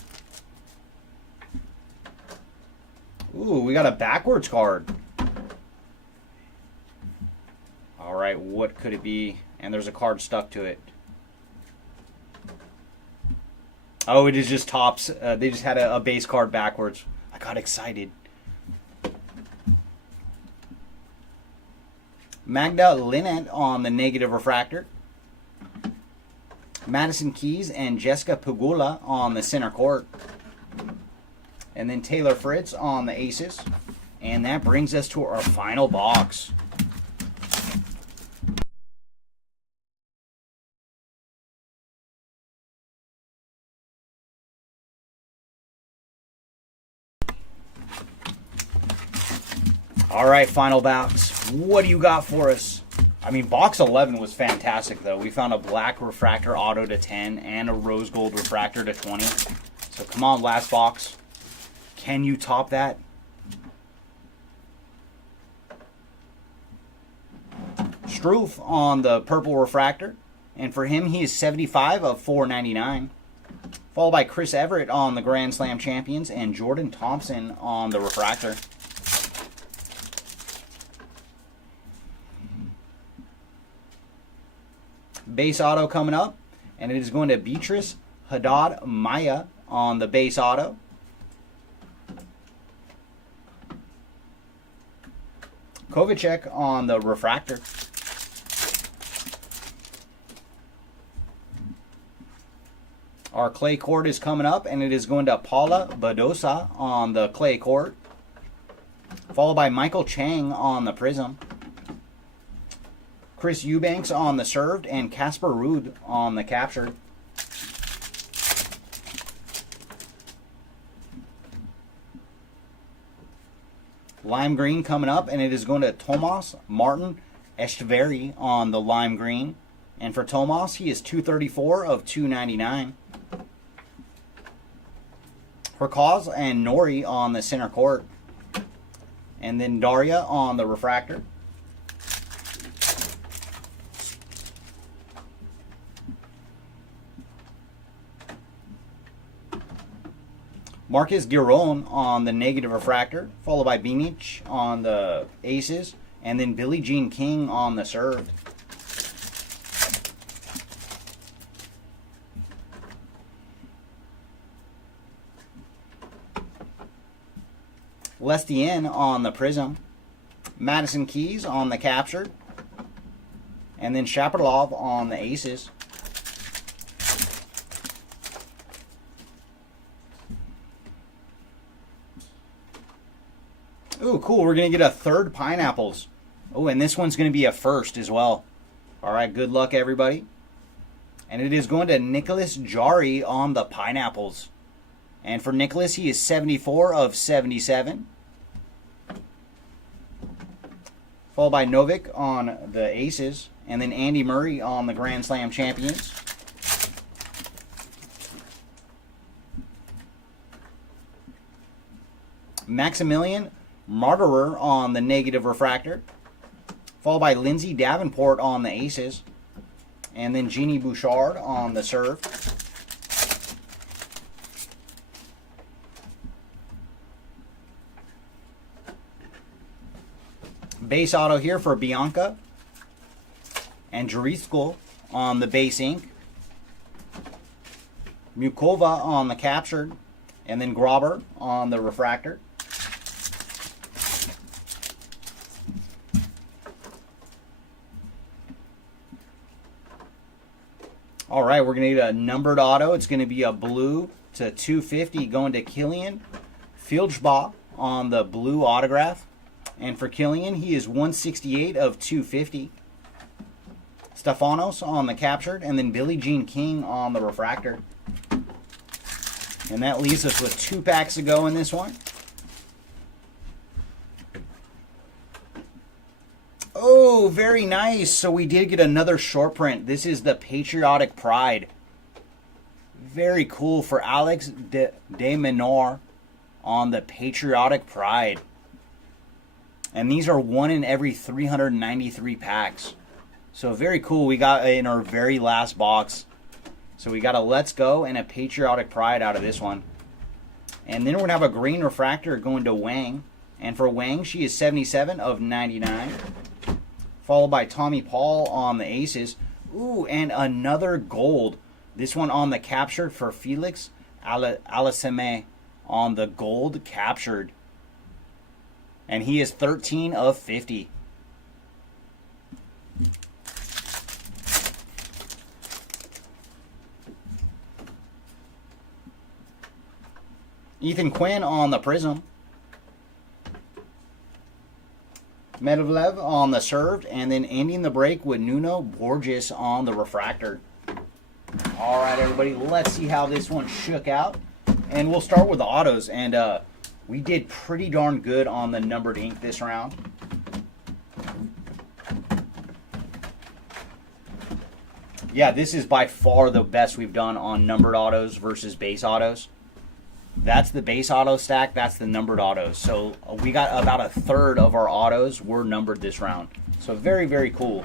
Ooh, we got a backwards card. Alright, what could it be? And there's a card stuck to it. Oh, it is just tops. They just had a base card backwards. I got excited. Magda Linnet on the negative refractor. Madison Keys and Jessica Pegula on the center court. And then Taylor Fritz on the aces. And that brings us to our final box. All right, final box. What do you got for us? I mean, box 11 was fantastic, though. We found a black refractor auto to 10 and a rose gold refractor to 20. So come on, last box. Can you top that? Struff on the purple refractor. And for him, he is 75 of 499. Followed by Chris Everett on the Grand Slam champions and Jordan Thompson on the refractor. Base auto coming up, and it is going to Beatrice Haddad Maya on the base auto. Kovacek on the refractor. Our clay court is coming up, and it is going to Paula Badosa on the clay court. Followed by Michael Chang on the prism. Chris Eubanks on the served, and Casper Ruud on the captured. Lime green coming up, and it is going to Tomas Martin Echeverry on the lime green. And for Tomas, he is 234 of 299. Herkaz and Nori on the center court. And then Daria on the refractor. Marcus Giron on the negative refractor, followed by Binic on the aces, and then Billie Jean King on the served. Lestien on the prism, Madison Keys on the captured, and then Shapovalov on the aces. Ooh, cool. We're going to get a third pineapples. Oh, and this one's going to be a first as well. All right, good luck, everybody. And it is going to Nicholas Jari on the pineapples. And for Nicholas, he is 74 of 77. Followed by Novik on the aces. And then Andy Murray on the Grand Slam champions. Maximilian Martyrer on the negative refractor. Followed by Lindsay Davenport on the aces. And then Jeannie Bouchard on the serve. Base auto here for Bianca. And Jurisko on the base ink. Mukova on the captured. And then Grauber on the refractor. All right, we're going to get a numbered auto. It's going to be a blue to 250 going to Killian Fieldschbach on the blue autograph. And for Killian, he is 168 of 250. Stefanos on the captured, and then Billie Jean King on the refractor. And that leaves us with 2 packs to go in this one. Oh, very nice. So we did get another short print. This is the Patriotic Pride. Very cool for Alex de Menor on the Patriotic Pride. And these are 1 in every 393 packs. So very cool. We got in our very last box. So we got a Let's Go and a Patriotic Pride out of this one. And then we're going to have a green refractor going to Wang. And for Wang, she is 77 of 99. Followed by Tommy Paul on the aces. Ooh, and another gold. This one on the captured for Felix Aliseme on the gold captured. And he is 13 of 50. Ethan Quinn on the prism. Medvedev on the served, and then ending the break with Nuno Borges on the refractor. All right, everybody, let's see how this one shook out. And we'll start with the autos. And we did pretty darn good on the numbered ink this round. Yeah, this is by far the best we've done on numbered autos versus base autos. That's the base auto stack. That's the numbered autos. So we got about a third of our autos were numbered this round. So very, very cool.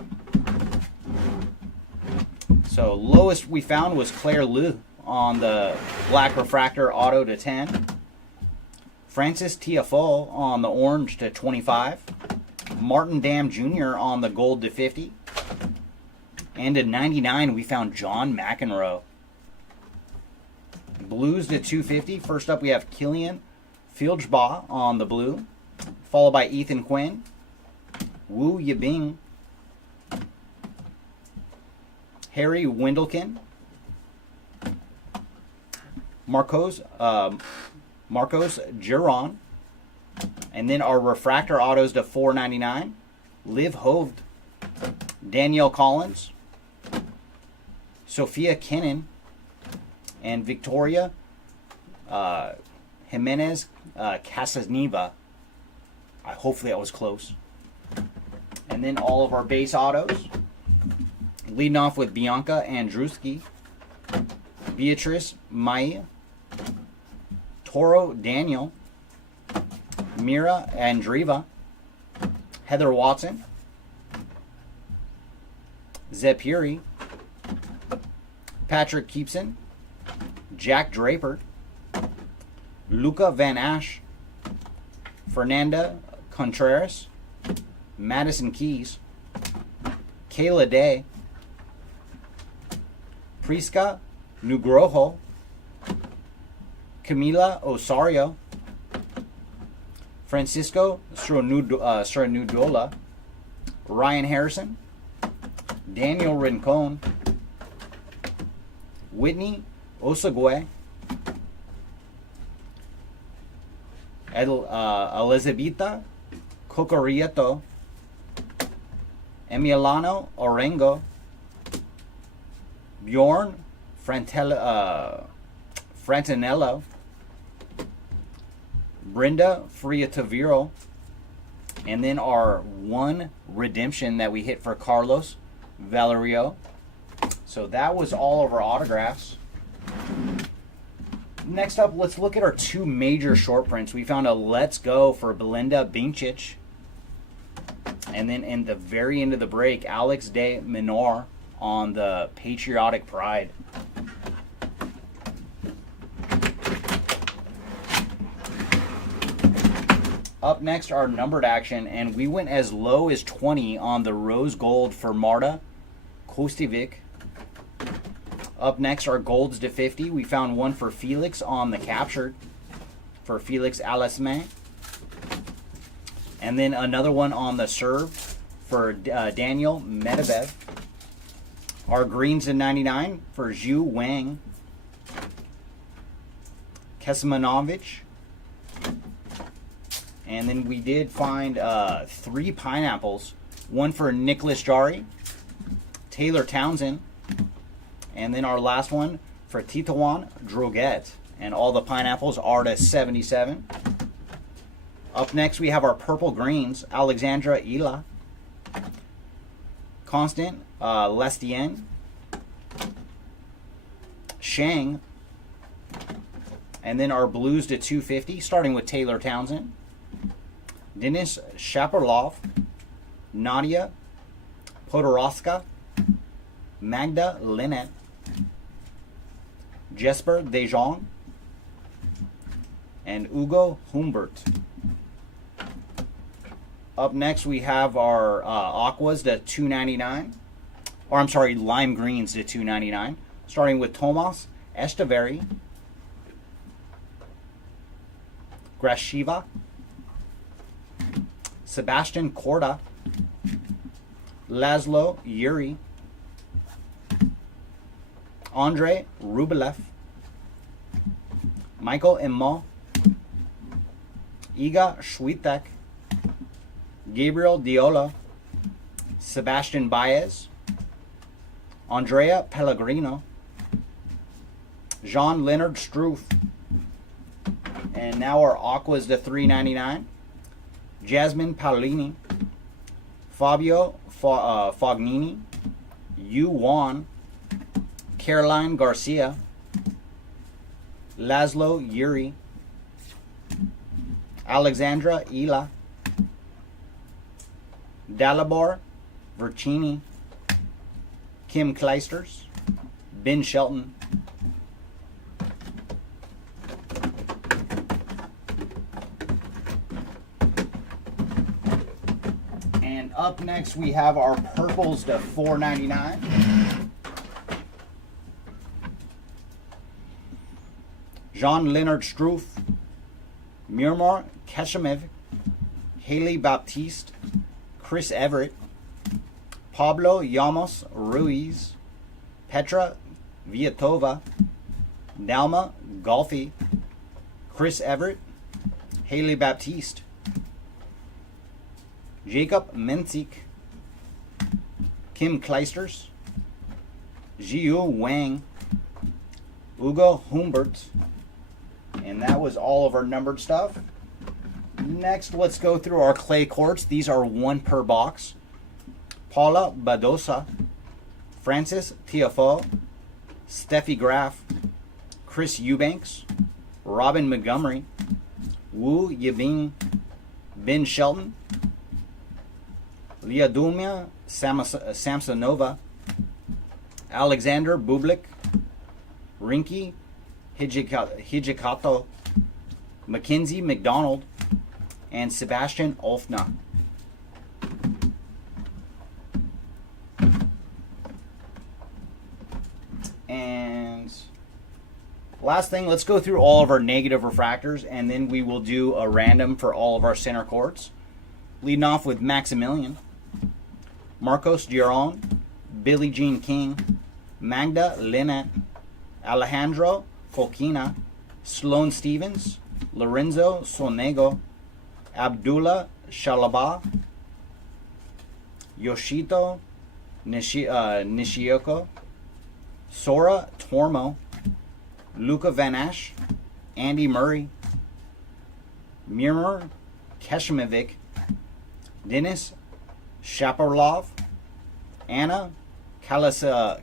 So lowest we found was Claire Liu on the black refractor auto to 10. Francis Tiafoe on the orange to 25. Martin Dam Jr. on the gold to 50. And at 99 we found John McEnroe. Blues to 250. First up we have Killian Filchbaugh on the blue, followed by Ethan Quinn, Wu Yibing, Harry Wendelken, Marcos Giron, and then our refractor autos to 499, Liv Hoved, Danielle Collins, Sophia Kennan, and Victoria Jimenez Casanova. Hopefully that was close. And then all of our base autos. Leading off with Bianca Andruski, Beatrice Mai, Toro Daniel, Mira Andreeva, Heather Watson, Zepiri, Patrick Keepson, Jack Draper, Luca Van Ash, Fernanda Contreras, Madison Keys, Kayla Day, Priska Nugroho, Camila Osario, Francisco Sranudola, Ryan Harrison, Daniel Rincon, Whitney Osagwe, Elizabeta Cocorieto, Emiliano Orengo, Bjorn Frantanello, Brenda Friataviro, and then our one redemption that we hit for Carlos Valerio. So that was all of our autographs. Next up, let's look at our two major short prints. We found a Let's Go for Belinda Bincic. And then in the very end of the break, Alex de Minor on the Patriotic Pride. Up next, our numbered action, and we went as low as 20 on the Rose Gold for Marta Kostivic. Up next, our golds to 50. We found one for Felix on the captured for Felix Alasme. And then another one on the serve for Daniel Medvedev. Our greens to 99 for Zhu Wang. Kesmanovic. And then we did find 3 pineapples. One for Nicholas Jari, Taylor Townsend, and then our last one for Titouan Droguet. And all the pineapples are to 77. Up next, we have our purple greens. Alexandra Ila, Constant Lestien, Shang, and then our blues to 250, starting with Taylor Townsend, Denis Shapovalov, Nadia Podoroska, Magda Linnet, Jesper Dejon, and Ugo Humbert. Up next, we have our aquas to 299, or I'm sorry, lime greens to 299, starting with Tomas Estevari, Grashiva, Sebastian Korda, Laszlo Yuri, Andre Rublev, Michael Immo, Iga Swiatek, Gabriel Diola, Sebastian Baez, Andrea Pellegrino, Jean-Leonard Struff, and now our aquas to 399, Jasmine Paolini, Fabio Fognini, Yu Wan, Caroline Garcia, Laszlo Yuri, Alexandra Ila, Dalibor Vercini, Kim Kleisters, Ben Shelton, and up next we have our purples to $4.99. Jean-Leonard Struff, Murmur Keshemev, Haley Baptiste, Chris Everett, Pablo Llamas Ruiz, Petra Viatova, Dalma Golfi, Chris Everett, Haley Baptiste, Jacob Mensik, Kim Kleisters, Jiu Wang, Ugo Humbert, and that was all of our numbered stuff. Next, let's go through our clay courts. These are one per box. Paula Badosa, Francis Tiafoe, Steffi Graf, Chris Eubanks, Robin Montgomery, Wu Yibing, Ben Shelton, Liadumia Samsonova, Alexander Bublik, Rinky Hijikato, Mackenzie McDonald, and Sebastian Olfna. And last thing, let's go through all of our negative refractors, and then we will do a random for all of our center courts. Leading off with Maximilian, Marcos Giron, Billie Jean King, Magda Linnet, Alejandro Fokina, Sloane Stevens, Lorenzo Sonego, Abdullah Shalaba, Yoshito Nishioko, Sora Tormo, Luca Van Ash, Andy Murray, Murmur Keshemevic, Denis Shapovalov, Anna Kalisin,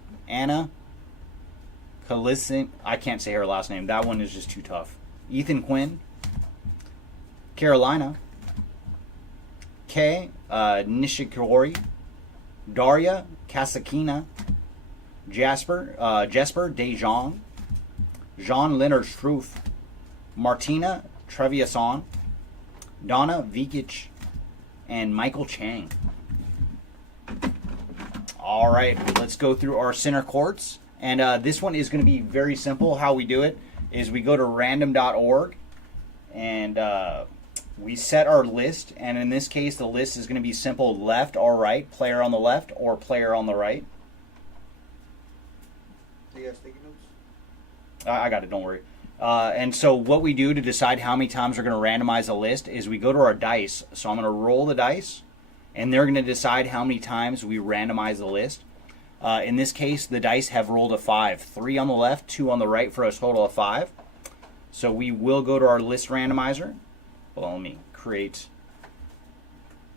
I can't say her last name. That one is just too tough. Ethan Quinn, Carolina, Kei Nishikori, Daria Kasakina, Jesper Dejong, Jean-Leonard Struff, Martina Trevisan, Donna Vikic, and Michael Chang. All right, let's go through our center courts. And this one is going to be very simple. How we do it is we go to random.org and we set our list. And in this case, the list is going to be simple: left or right, player on the left or player on the right. Do you have sticky notes? I got it, don't worry. And so what we do to decide how many times we're going to randomize a list is we go to our dice. So I'm going to roll the dice, and they're going to decide how many times we randomize the list. In this case, the dice have rolled a 5. 3 on the left, 2 on the right for a total of 5. So we will go to our list randomizer. Well, let me create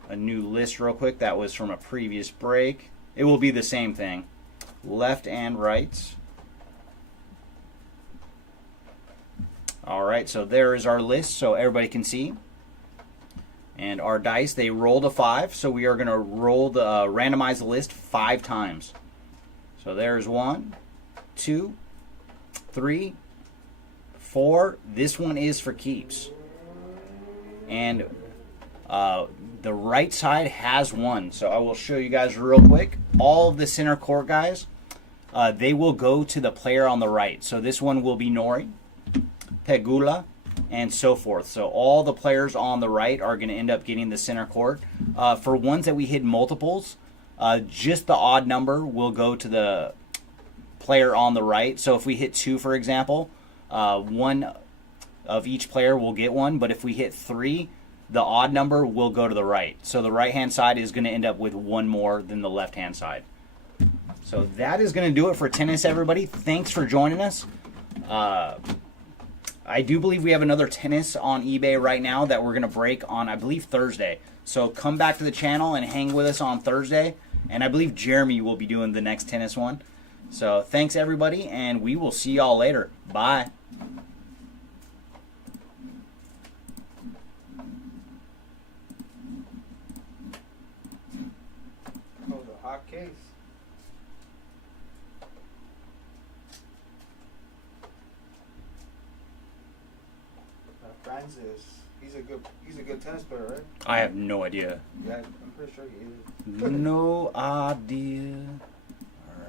a new list real quick. That was from a previous break. It will be the same thing. Left and right. All right, so there is our list so everybody can see. And our dice, they rolled a 5, so we are going to roll the randomize the list 5 times. So there's 1, 2, 3, 4. This one is for keeps. And the right side has 1. So I will show you guys real quick. All of the center court guys, they will go to the player on the right. So this one will be Nori, Pegula, and so forth. So all the players on the right are going to end up getting the center court. For ones that we hit multiples, just the odd number will go to the player on the right. So if we hit 2, for example, 1 of each player will get 1. But if we hit 3, the odd number will go to the right. So the right-hand side is going to end up with 1 more than the left-hand side. So that is going to do it for tennis, everybody. Thanks for joining us. I do believe we have another tennis on eBay right now that we're going to break on, I believe, Thursday. So come back to the channel and hang with us on Thursday. And I believe Jeremy will be doing the next tennis one. So thanks, everybody, and we will see y'all later. Bye. case. Francis, he's a good tennis player, right? I have no idea. Yeah, I'm pretty sure he is. No idea.